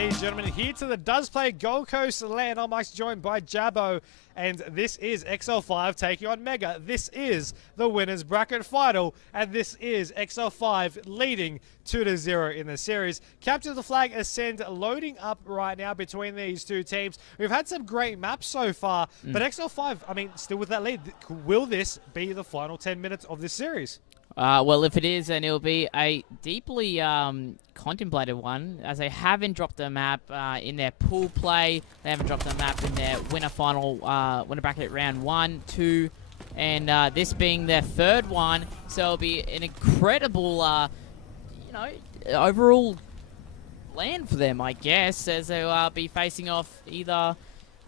ladies and gentlemen, here to the Does Play Gold Coast LAN. I'm Mike, joined by Jabbo, and this is XL5 taking on Mega. This is the winners bracket final, and this is XL5 leading 2-0 in the series. Capture the Flag Ascend loading up right now between these two teams. We've had some great maps so far, but XL5, I mean, still with that lead. Will this be the final 10 minutes of this series? Well, if it is, then it'll be a deeply contemplated one, as they haven't dropped the map in their pool play. They haven't dropped the map in their winner bracket round 1, 2, and this being their third one. So it'll be an incredible, overall land for them, I guess, as they'll be facing off either.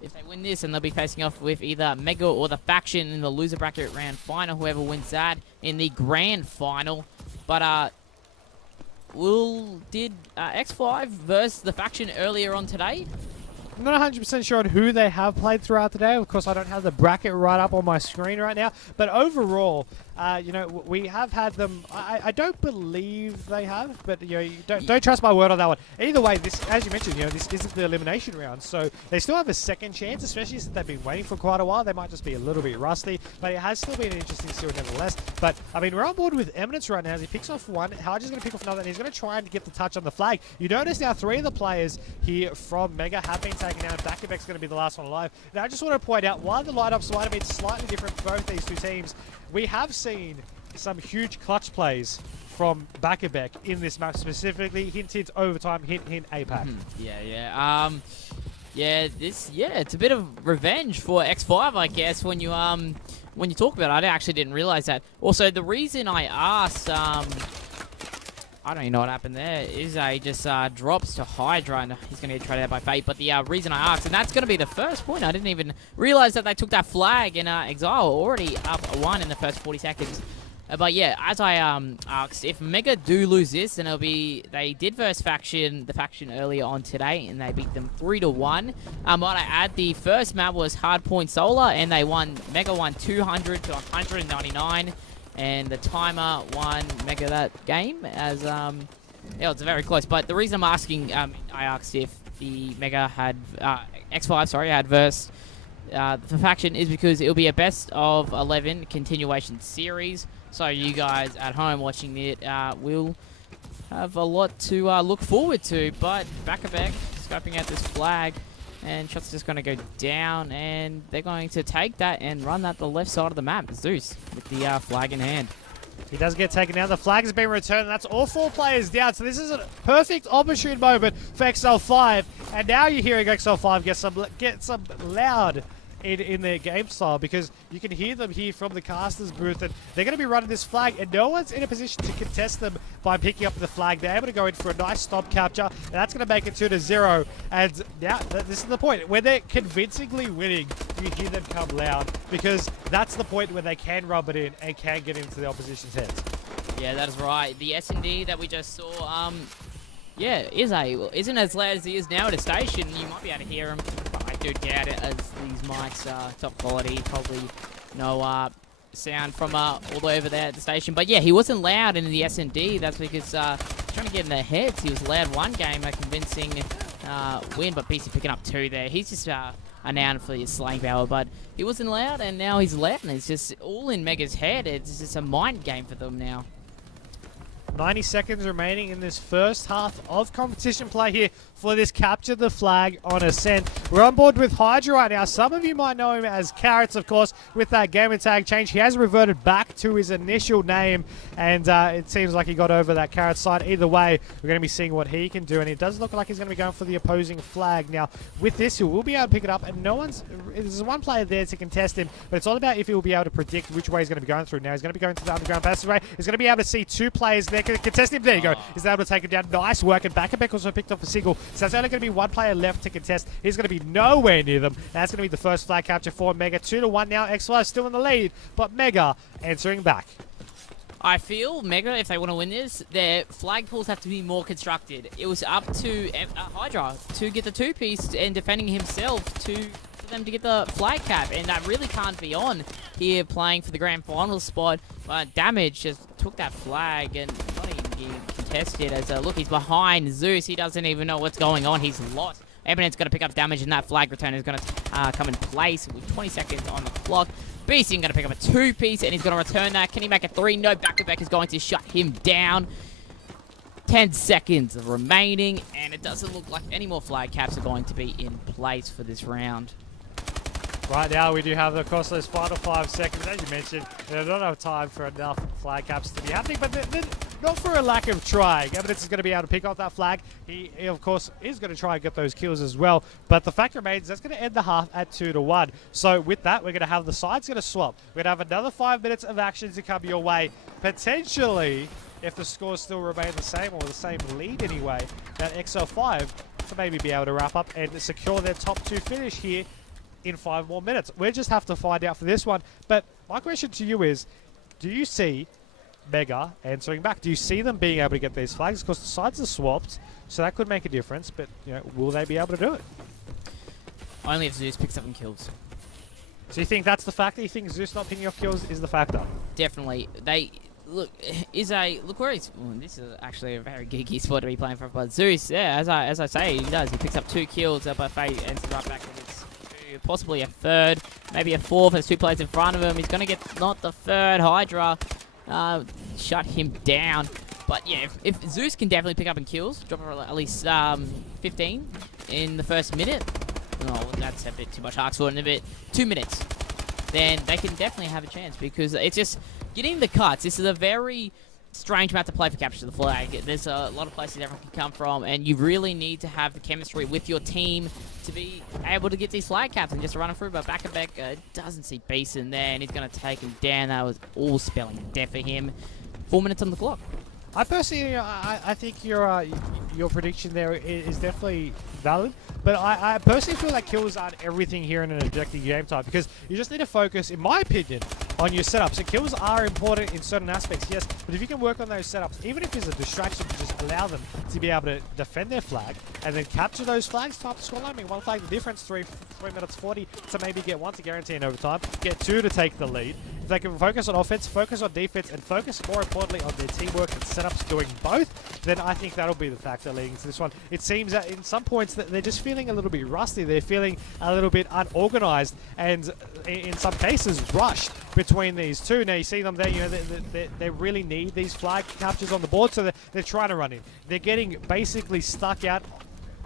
If they win this, and they'll be facing off with either Mega or the Faction in the loser bracket round final, whoever wins that in the grand final. But did X5 versus the Faction earlier on today? I'm not 100% sure on who they have played throughout the day. Of course, I don't have the bracket right up on my screen right now. But overall, we have had them. I don't believe they have, but you don't trust my word on that one. Either way, this, as you mentioned, this isn't the elimination round, so they still have a second chance, especially since they've been waiting for quite a while. They might just be a little bit rusty, but it has still been an interesting series nevertheless. But I mean, we're on board with Eminence right now. As he picks off one, Haji's going to pick off another, and he's going to try and get the touch on the flag. You notice now 3 of the players here from Mega have been taken out. Back-to-back's going to be the last one alive. Now, I just want to point out, while the lineups might have been slightly different for both these two teams, we have seen some huge clutch plays from Back-to-back in this match, specifically hint, overtime, hint, APAC. It's a bit of revenge for X5, I guess, when you talk about it. I actually didn't realize that. Also, the reason I asked, I don't even know what happened there. Ize just drops to Hydra, and he's going to get traded out by Fate. But the reason I asked, and that's going to be the first point, I didn't even realize that they took that flag, and Exile already up 1 in the first 40 seconds. But yeah, as I asked, if Mega do lose this, then it'll be, they did verse the Faction earlier on today, and they beat them 3-1. Might I add, the first map was Hardpoint Solar, and Mega won 200 to 199. And the timer won Mega that game, as it's very close. But the reason I'm asking, I asked if the Mega had X5 had versus the Faction, is because it'll be a best of 11 continuation series. So you guys at home watching it will have a lot to look forward to. But Back-to-back scoping out this flag. And shot's just going to go down, and they're going to take that and run that the left side of the map. Zeus with the flag in hand. He does get taken down. The flag has been returned, and that's all 4 players down. So this is a perfect opportune moment for XL5. And now you're hearing XL5 get some loud in their game style, because you can hear them here from the caster's booth, and they're going to be running this flag, and no one's in a position to contest them by picking up the flag. They're able to go in for a nice stop capture, and that's going to make it 2-0. And now this is the point where they're convincingly winning. You hear them come loud, because that's the point where they can rub it in and can get into the opposition's heads. Yeah, that is right. The S&D that we just saw, isn't as loud as he is now at a station. You might be able to hear him. I do doubt it, as these mics are top quality. Probably no sound from all the way over there at the station. But yeah, he wasn't loud in the S&D. That's because trying to get in their heads. He was loud one game, a convincing win, but BC picking up 2 there. He's just renowned for his slaying power, but he wasn't loud, and now he's loud, and it's just all in Mega's head. It's just a mind game for them now. 90 seconds remaining in this first half of competition play here for this Capture the Flag on Ascent. We're on board with Hydra right now. Some of you might know him as Carrots, of course, with that gamer tag change. He has reverted back to his initial name, and it seems like he got over that Carrot side. Either way, we're going to be seeing what he can do, and it does look like he's going to be going for the opposing flag. Now, with this, he will be able to pick it up, and there's one player there to contest him, but it's all about if he will be able to predict which way he's going to be going through. Now, he's going to be going to the underground passageway. He's going to be able to see 2 players there contest him. There you go. He's able to take him down. Nice work, and Back-to-back also picked off a single. So there's only going to be 1 player left to contest. He's going to be nowhere near them. That's going to be the first flag capture for Mega. 2-1 now. X5 still in the lead, but Mega answering back. I feel Mega, if they want to win this, their flag pools have to be more constructed. It was up to Hydra to get the 2-piece and defending himself for them to get the flag cap, and that really can't be on here playing for the grand final spot. But Damage just took that flag and not even being contested. As look, he's behind Zeus. He doesn't even know what's going on. He's lost. Eminent's going to pick up damage, and that flag return is going to come in place with 20 seconds on the clock. Beastin going to pick up a 2-piece, and he's going to return that. Can he make a 3? No, back-to-back is going to shut him down. 10 seconds remaining, and it doesn't look like any more flag caps are going to be in place for this round. Right now, we do have, of course, those final 5 seconds. As you mentioned, they don't have time for enough flag caps to be happening, but they're not for a lack of trying. Evidence is going to be able to pick off that flag. He, of course, is going to try and get those kills as well. But the fact remains, that's going to end the half at 2-1. So with that, we're going to have the sides going to swap. We're going to have another 5 minutes of action to come your way. Potentially, if the scores still remain the same, or the same lead anyway, that XL5 to maybe be able to wrap up and secure their top 2 finish here in 5 more minutes. We just have to find out for this one. But my question to you is, do you see Mega answering back? Do you see them being able to get these flags? Because the sides are swapped, so that could make a difference. But you know, will they be able to do it? Only if Zeus picks up and kills. So you think that's the factor? You think Zeus not picking off kills is the factor? Definitely. Look where he's. Well, this is actually a very geeky spot to be playing for. But Zeus, yeah, as I say, he does. He picks up 2 kills. Buffet ends right back with possibly a 3rd, maybe a 4th. There's 2 players in front of him. He's going to get not the 3rd. Hydra shut him down. But yeah, if Zeus can definitely pick up and kills, drop at least 15 in the first minute. Oh, that's a bit too much ask for in a bit. 2 minutes. Then they can definitely have a chance, because it's just getting the cuts. This is a very strange map to play for capture the flag. There's a lot of places everyone can come from, and you really need to have the chemistry with your team to be able to get these flag caps and just run them through. But Back doesn't see Beastin there, and he's going to take him down. That was all spelling death for him. 4 minutes on the clock. I personally, I think your prediction there is definitely valid, but I personally feel like kills aren't everything here in an objective game type, because you just need to focus, in my opinion, on your setups. So kills are important in certain aspects, yes, but if you can work on those setups, even if there's a distraction, to just allow them to be able to defend their flag and then capture those flags, type of score. I mean, 1 flag the difference, 3 minutes 40 to maybe get 1 to guarantee an overtime, get 2 to take the lead. If they can focus on offense, focus on defense, and focus more importantly on their teamwork and setups doing both, then I think that'll be the factor leading to this one. It seems that in some points that they're just feeling a little bit rusty. They're feeling a little bit unorganized, and in some cases rushed between these two. Now you see them there, you know, they really need these flag captures on the board, so they're trying to run in. They're getting basically stuck out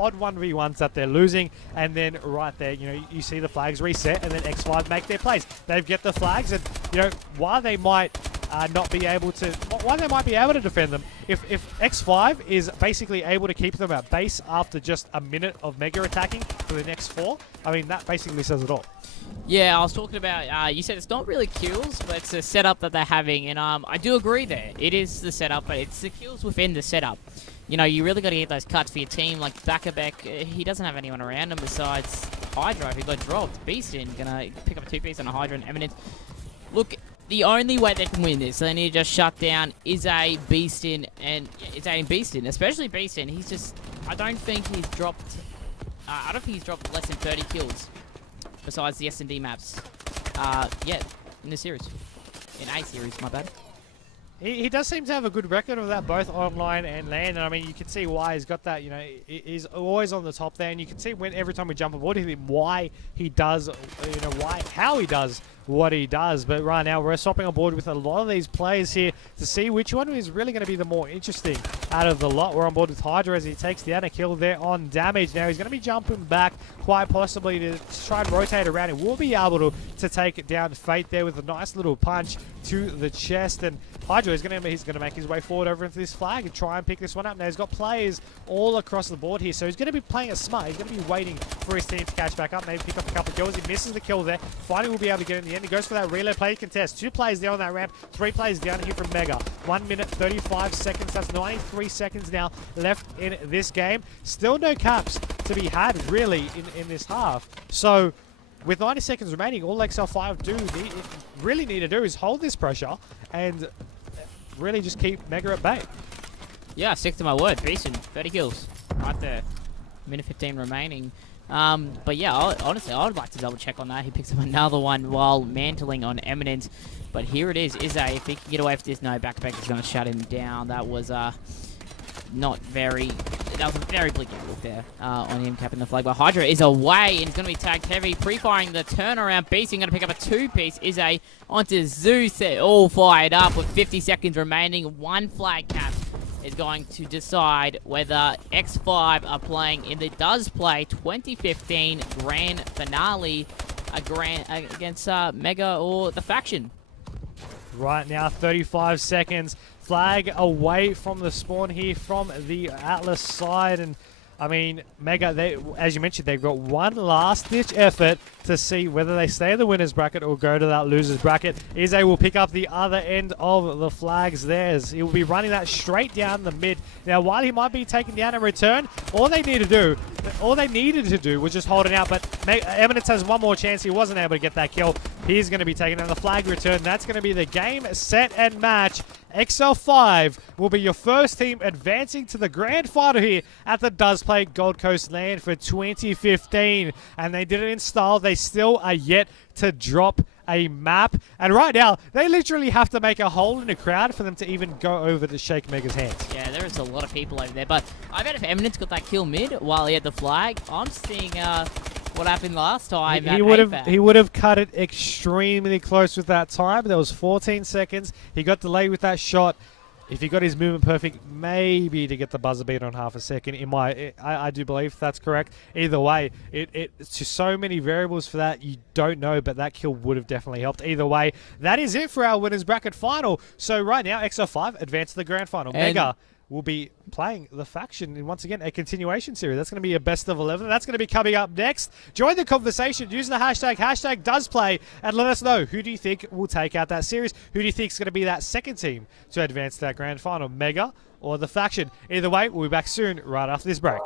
odd 1v1s that they're losing, and then right there, you know, you see the flags reset, and then X5 make their plays. They get the flags, and you know, while they might not be able to, while they might be able to defend them, if X5 is basically able to keep them at base after just a minute of Mega attacking for the next 4, I mean, that basically says it all. Yeah, I was talking about, you said it's not really kills, but it's the setup that they're having, and I do agree there. It is the setup, but it's the kills within the setup. You know, you really got to get those cuts for your team. Like Back, he doesn't have anyone around him besides Hydra, who got dropped. Beastin gonna pick up a 2-piece on a Hydra and Eminence. Look, the only way they can win this, they need to just shut down Izay, Beastin, and Beastin, especially Beastin. He's just, I don't think he's dropped less than 30 kills besides the S&D maps yet in the series. In A series, my bad. He does seem to have a good record of that, both online and LAN, and I mean, you can see why he's got that. You know, he's always on the top there, and you can see when every time we jump aboard him why he does, you know, how he does what he does. But right now we're swapping on board with a lot of these players here to see which one is really going to be the more interesting out of the lot. We're on board with Hydra as he takes down a kill there on damage. Now he's going to be jumping back quite possibly to try and rotate around. He will be able to take down Fate there with a nice little punch to the chest, and Hydra he's going to make his way forward over into this flag and try and pick this one up. Now he's got players all across the board here, so he's going to be playing it smart. He's going to be waiting for his team to catch back up, maybe pick up a couple of kills. He misses the kill there. Finally will be able to get in the end. He goes for that relay play contest. 2 players down on that ramp, 3 players down here from Mega. 1 minute 35 seconds. That's 93 seconds now left in this game. Still no caps to be had really in this half. So with 90 seconds remaining, all XL5 really need to do is hold this pressure and really just keep Mega at bay. Yeah, stick to my word. Beastin, 30 kills right there. Minute 15 remaining. But yeah, honestly, I would like to double check on that. He picks up another one while mantling on Eminence. But here it is. Izay, if he can get away with this, no, Backpack is going to shut him down. That was not very... That was a very bleak outlook there on him capping the flag. But Hydra is away and he's going to be tagged heavy. Pre-firing the turnaround. Beasting going to pick up a 2-piece. Izay onto Zeus. They're all fired up with 50 seconds remaining. One flag cap is going to decide whether X5 are playing in the Does Play 2015 Grand Finale against Mega or the Faction. Right now, 35 seconds. Flag away from the spawn here from the Atlas side. And I mean, Mega, they, as you mentioned, they've got one last-ditch effort to see whether they stay in the winner's bracket or go to that loser's bracket. Izay will pick up the other end of the flags there. He will be running that straight down the mid. Now, while he might be taken down in return, all they needed to do was just hold it out. But Eminence has one more chance. He wasn't able to get that kill. He's going to be taking down the flag return. That's going to be the game, set, and match. XL5 will be your first team advancing to the grand final here at the Does Play Gold Coast LAN for 2015. And they did it in style. They still are yet to drop a map. And right now, they literally have to make a hole in the crowd for them to even go over to shake Mega's hands. Yeah, there is a lot of people over there. But I bet if Eminence got that kill mid while he had the flag, I'm seeing what happened last time. He would have cut it extremely close with that time. There was 14 seconds. He got delayed with that shot. If he got his movement perfect, maybe to get the buzzer beat on half a second. I do believe that's correct. Either way, it's just so many variables for that. You don't know, but that kill would have definitely helped. Either way, that is it for our winners bracket final. So right now, XL5 advance to the grand final. And Mega will be playing the Faction in, once again, a continuation series. That's going to be a best of 11. That's going to be coming up next. Join the conversation. Use the hashtag #DoesPlay, and let us know, who do you think will take out that series? Who do you think is going to be that second team to advance to that grand final, Mega or the Faction? Either way, we'll be back soon, right after this break.